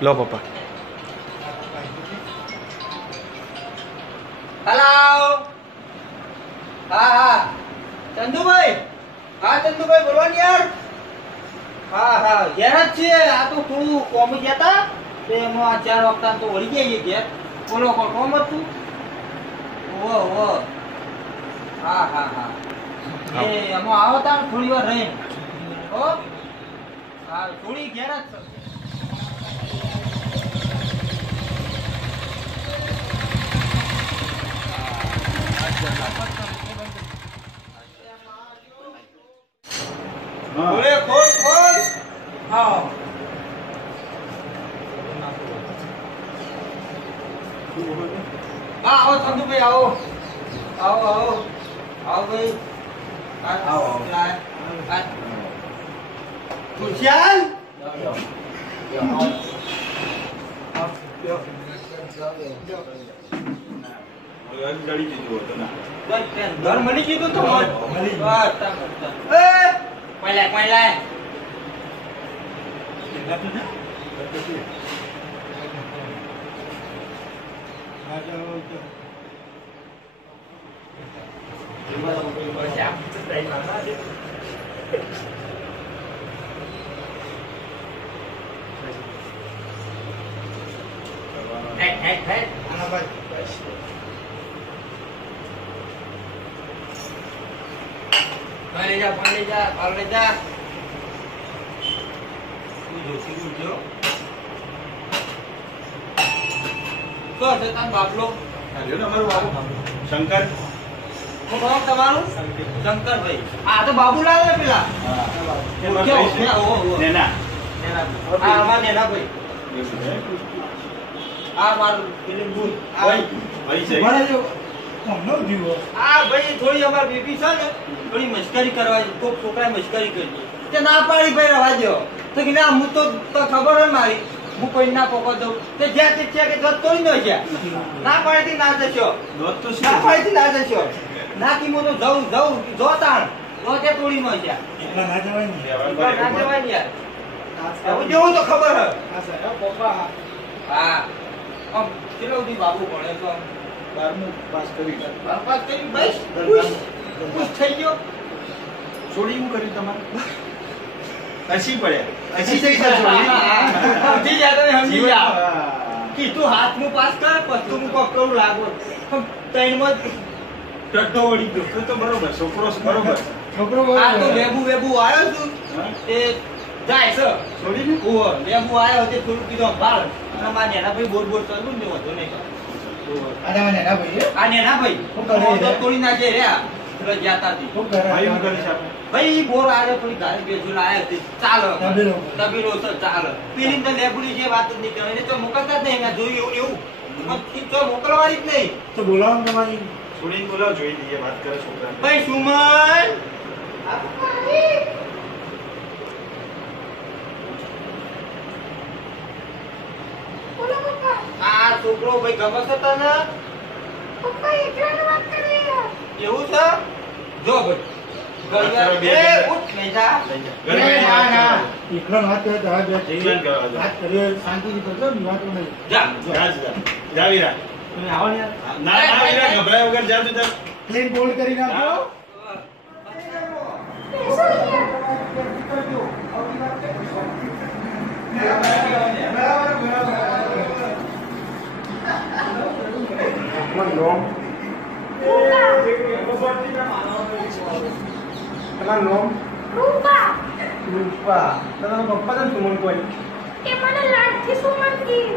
લો પપ્પા. હેલો. હા હા ચંદુભાઈ. હા ચંદુભાઈ બોલો ને યાર. હા હા ઘેર જ છે. આ તો થોડું કોમ ગયા હતા તે એમાં 4 વાગતા તો વળી ગયા ઘેર. બોલો કોમ હતું. ઓ હા હા હા એ એમાં આવો તા થોડી વાર રહીને. ઓ હા થોડી ઘેર જ છે. બોલે ખોલ આવો. હા આવો ચંદુભાઈ આવો આવો ભાઈ આવો ખુશિયાલ ઘર મળી કીધું તો પહેલા ले जा बाबलो શંકર તમારું શંકર ભાઈ. આ તો બાબુલાલ ને પેલા નેના નેના ભાઈ. આ મારું ફિલ્મ ભૂલ આ ભાઈ થોડી અમાર બેબી છે ને થોડી મસ્કરી કરવા કોક છોકરાએ મસ્કરી કરી તે ના પાડી ભાઈ રવા દો તો કે ના હું તો ખબર હોય મારી હું કોઈ ના પોકો દઉં તે જ્યાં તે છે કે દોત તોડી ન છે ના પાડીથી ના જશો ના પાડીથી ના જશો ના કી હું તો જઉં જો તાણ તો તે તોડી ન છે એટલા ના જવાય ને ના જવાય ને યાર હવે જેવું તો ખબર હે પપ્પા હા આમ ચલો દી બાબુ ભણે તો 12મું પાસ કરી બસ ખુશ થઈ ગયો. છોડી હું કર્યું તમારે હસી પડ્યા હસી થઈ સમજી જા તમે સમજી જા કીધું હાથનું પાસ કર પછી હું કોક કરું લાગો ત્રણમાં ટટ્ટો વળી ગયો તો બરોબર છોકરો બરોબર આ તો બેબુ આવ્યો છું તે જાય છે છોડી ઓ બેબુ આવ્યો તે થોડું કીધું ભાળ અને મારે એના ભાઈ બોર ચાલુ ને વધુ નહીં આ નેના ભાઈ તોડી નાખે રે પેલો જાતાથી ભાઈ બોર આવ્યો થોડી ગાડી બેજુ લાયા હતી ચાલ તબીલો તો ચાલ પેલી તો લેબુડી જે વાત જ નહીં કરે ને તો મોકલતા જ નહીં મેં જોયું એવું તો મોકલવાની જ નહીં તો બોલાવો તમારી છોડીને બોલાવો જોઈ લઈએ વાત કરે છોકરા ભાઈ સુમન આ છોકરો ભાઈ ગમે છે તને પપ્પા એકલાને વાત કરે એવું છે જો ભાઈ એકલો વાત કરે તો વાત કરીએ શાંતિથી કરજો ને વાત નહીં જા વીરા તમે આવો ને ના વીરા ગભરાય વગર જા તું પ્લેન બોલ્ડ કરી નાખો તમારું નામ રૂપા રૂપા તમારા પપ્પા તો સુમન કોઈ એ મને લાડથી સુમન કી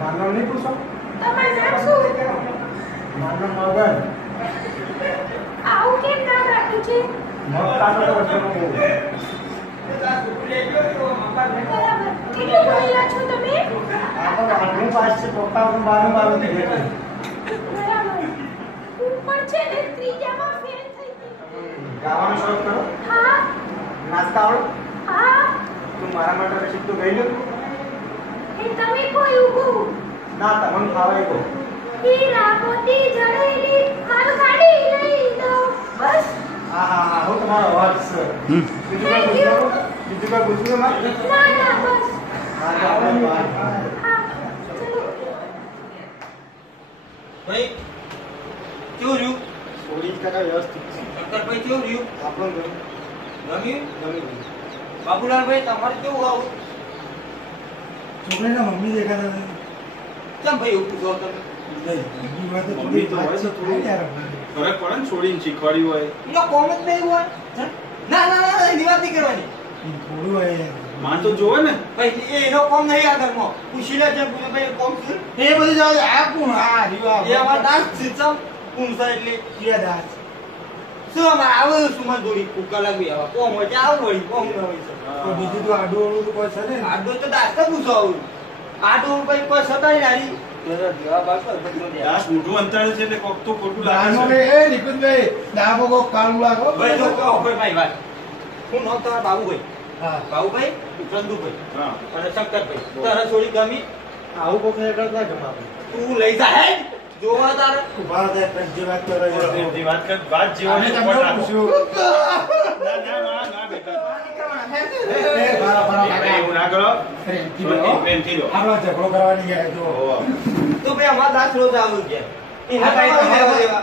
મારું નામ નહીં પૂછો તમારું નામ શું મારું નામ મગન આવું કેમ નામ રાખ્યું છે બરાબર કેટલું ભણેલા છો તમે આઠમું પાસ છે પપ્પા 12 થી બરાબર હું પણ છે ને ત્રીજામાં ફેલ થઈ ગઈ ગાવાનો શોખ કરો હા નાસ્તા આવડે હા તું મારા માટે રસીદ તો ગઈ લો એ તમે કોઈ ઊભું ના તમને ખાવાય ગો હીરા મોતી જડેલી મારું ગાડી લઈ દો બસ હા હું તમારો અવાજ છે બીજું Thank કઈ you. પૂછવાનું બીજું કાંઈ પૂછવું એમાં? ના ના બસ હા, તો આપણે બહાર. હા ચલો ભાઈ કેવું રહ્યું સોળી કાકા વ્યવસ્થિત છે. શંકરભાઈ કેવું રહ્યું આપણો ગમ્યું. ગમ્યું ગમી ગયું. બાબુલાલભાઈ તમારે કેવું આવું છોકરીના મમ્મી દેખાતા નથી. કેમ ભાઈ એવું પૂછો તમે નહીં, મમ્મી વાત તો મમ્મી તો હોય વાતચીત તો થોડી થાય યાર. ફરક પડે ને છોડીને શીખવાડ્યું હોય. એનો કોમ જ નહીં હોય ના ના ના એની વાત નહીં કરવાની એ થોડું હોય યાર. માં તો જોવે ને. ભાઈ એનો કોમ નહીં આગળમાં પૂછી લે છે ભાઈ કોમ છે એ બધું જાવ દે. આ કોણ? આ રહ્યું આ. એ અમારા દાસ સિસ્ટમ પૂછા એટલે ક્યાં દાસ? શું અમારે આવું સુમન થોડી કુકા લાગી આવા કોમ હોય ત્યાં આવું વળી કોમ ન હોય છે તો બીજું તો આડું અવળું તો કોઈ છે ને. આડો તો દાસ તો પૂછો આવું આડો ભાઈ કોઈ સતાય નારી જવાબ આપો બધો દે દાસ મોઢું અંતરે છે એટલે કોક તો ખોટું દાનો લાગે ને છે. એ નિકુંજભાઈ ડાબો કોક કાળું લાગો. ભાઈ જો કહો ભાઈ વાત હું નામ તમારા બાબુભાઈ હા. બાબુભાઈ ચંદુભાઈ હા. અને શંકરભાઈ તારા છોડી ગમી આવું કોક ને કરતા જમા તું લઈ જા હે જોવા તારે ઉભા રહો ત્યાં કંઈ જે વાત કરે છે. પ્રેમથી વાત કર. વાત જેવો અમે ને તમને support આપો. પૂછ્યું. ના, ના, ના, ના, બેટા. એ ભારો, ભારો, બેટા, એવું ના કરો. પ્રેમથી લો. પ્રેમથી લો. આપણો ઝઘડો કરવાની ગયા જો. ઓહો. તો ભાઈ અમારા દાસ રોજ આવું કે આ ભાઈ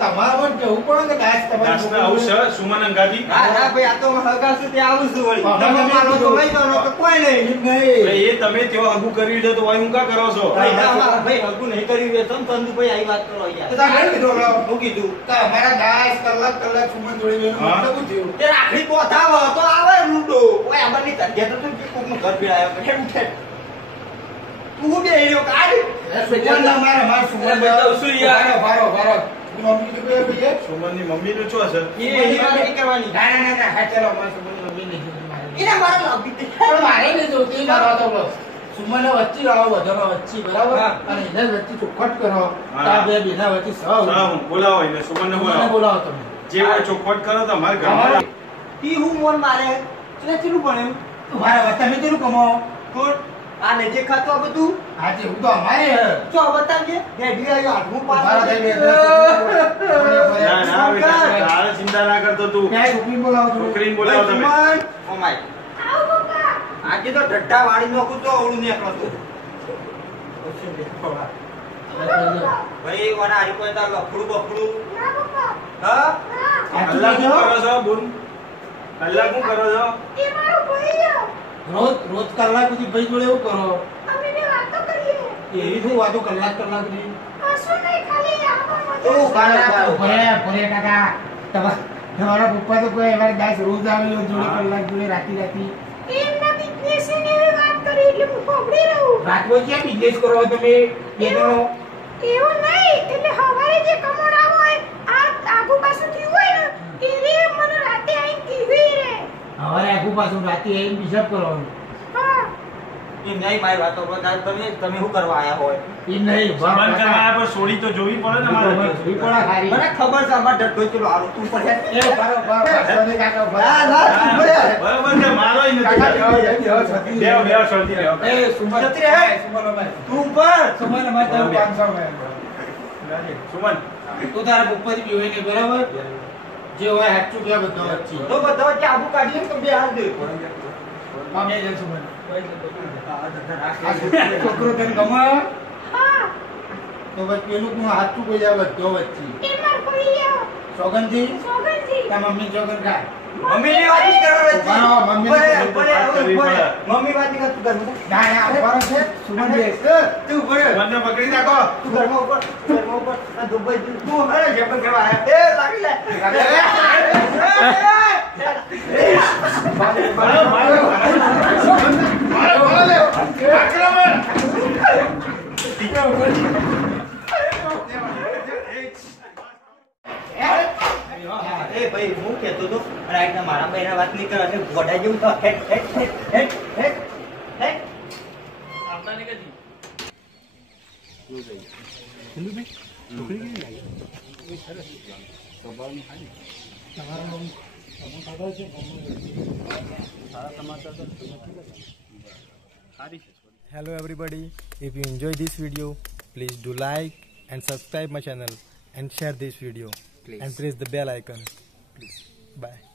તમારે પણ કેવું પડે કે દાસ તમારી દાસને આવું છે, સુમન અંગાથી. હા ના ભાઈ આ તો હગા સુધી આવું છું વળી હા, તમે હા, મારો તો લઈ જાઓ તો કોઈ નહીં એમ નહીં. ભાઈ, એ તમે ત્યાં હગું કરી લો તો ભાઈ હું કા કરો છો? ભાઈ ના, અમારા ભાઈ હગું નહીં કર્યું હોય તો ચંદુભાઈ આવી વાત કરો તો યાર તારે કઈ કીધું લો? હું કીધું તો અમારા દાસ કલાક કલાક સુમન જોડી મેં હા. મતલબ શું થયું? તે રાખડી પોતાવો તો આવે રૂડો ઓય અમારની તરજે તો તું કોકનું ઘર પીડાયો કે ઉઠે તું બે એનો કાઢ સુમન અમારા માર સુમન બતાવ શું યાર? ભારો ભારો મમ્મી કીધું કે ભઈએ સુમનની મમ્મીનું શું હશે? એ એની વાત નહીં કરવાની ના ના ના ના હા ચલો અમાર સુમન મમ્મી નહીં જોતી મારે. એને મારા લાગી દે પણ મારે નહીં જોતી મારો તો બસ સુમનને વચ્ચે લાવો બધાનો વચ્ચે બરાબર હા. અને એને વચ્ચે ચોખવટ કરો હા. તા બે બેના વચ્ચે સૌ હા, હું બોલાવો એને, સુમનને સુમનને બોલાવો. બોલાવો તમે જે હોય ચોખવટ કરો તો અમારા ઘરમાં. ઈ હું મોન મારે એટલે ચેલું ભણ્યું મારા તમે કેટલું કમાવો કોણ આ ને દેખાતું આ બધું આજે હું તો અમારે હે. ચો બતાવજે રેડી આવ્યો હાથમાં મારા પાસ થઈ ના, ના, બેટા, તારે ચિંતા ના કરતો તું. છોકરી બોલાવો તમે. છોકરીને બોલાવો તમે. ઓ માય આવો પપ્પા આજે તો ઢટ્ટા વાળી નોખું તો અવળું નીકળો તો ભાઈ વના હારી કોઈ તાર લફડું બફડું ના પપ્પા હા ના કલાક શું કરો છો, બોલ? કલાક શું કરો છો? એ મારો ભાઈ છે. રોજ રોજ કલાક સુધી ભાઈ જોડે એવું કરો અમે બે વાતો કરીએ એવી શું વાતો કલાક ની કશું નહીં ખાલી આમાં ઓ મજા બાળા ભલે કાકા તમારા પપ્પા તો કોઈ અમારે દાસ રોજ આવેલો જોડે કલાક જોડે રાતી રાતી એમના બિઝનેસ ની એવી વાત કરી એટલે હું પકડી રહું રાતમાં ક્યાં બિઝનેસ કરો છો તમે બે જણો એવું નહીં એટલે હવારે જે કમોડાવો હોય આ આગુ પાછું થયું હોય ને એ મને રાતે આવીને કીધી રે હવે આખું પાછું રાતે આવીને બિઝનેસ કરવાનું હા એમ નહીં મારી વાતો બધા તમે તમે શું કરવા આયા હોય એ નહીં બંધ કરવા આવ્યા પણ સોડી તો જોવી પડે ને મારે. જોવી પડે ખારી. મને ખબર છે અમાર ડટ્ટો ચલો આલો તું પડે એ બરાબર, સોની કાકા બરાબર. ના, ના. બરાબર છે, મારોય નથી. કાકા, બેહો, બેહો, છત્રી બેહો, બેહો, શાંતિ બેહો. એ સુમન છત્રી હે? સુમન અમારે. તું ઉપર સુમન અમારે તો 500 માં. સુમન, તું તારા પપ્પાથી બીવાય નહીં, બરાબર જે હોય સાચું કે બધા વચ્ચે તો બધા વચ્ચે આબુ કાઢીએ તો બે હાથ દે માં બે જણ સુમન આ આ છોકરો તને ગમે હા તો બસ પેલું તું સાચું કોઈ જાય બધો વચ્ચે એ મારો ભાઈ છે. સોગંદજી સોગંદજી તારા મમ્મી સોગંદ ખા મમ્મીની વાત નહીં કરવાની હતી. હા, મમ્મીની ભલે, વાત ભલે, કરવી ભલે. પડે. મમ્મી વાત નહીં કર, તું ઘરમાં જા. ના ના ઉભા રહો છે સુમન બે તું ભલે. સુમનને પકડી રાખો. તું ઘરમાં ઉપર, તું ઘરમાં ઉપર. આ દુબઈ તું હરે જેપન કરવા આયા. એ લાગી લે. એ ભાઈ હું કહેતો તો રાઈટ ના મારા ભાઈ વાત નહીં કરે ગોડા જેવું તો હેટ હેટ હેટ હેટ હેટ હેટ Hello everybody, if you enjoy this video, please do like and subscribe my channel and share this video and press the bell icon. Please. Bye.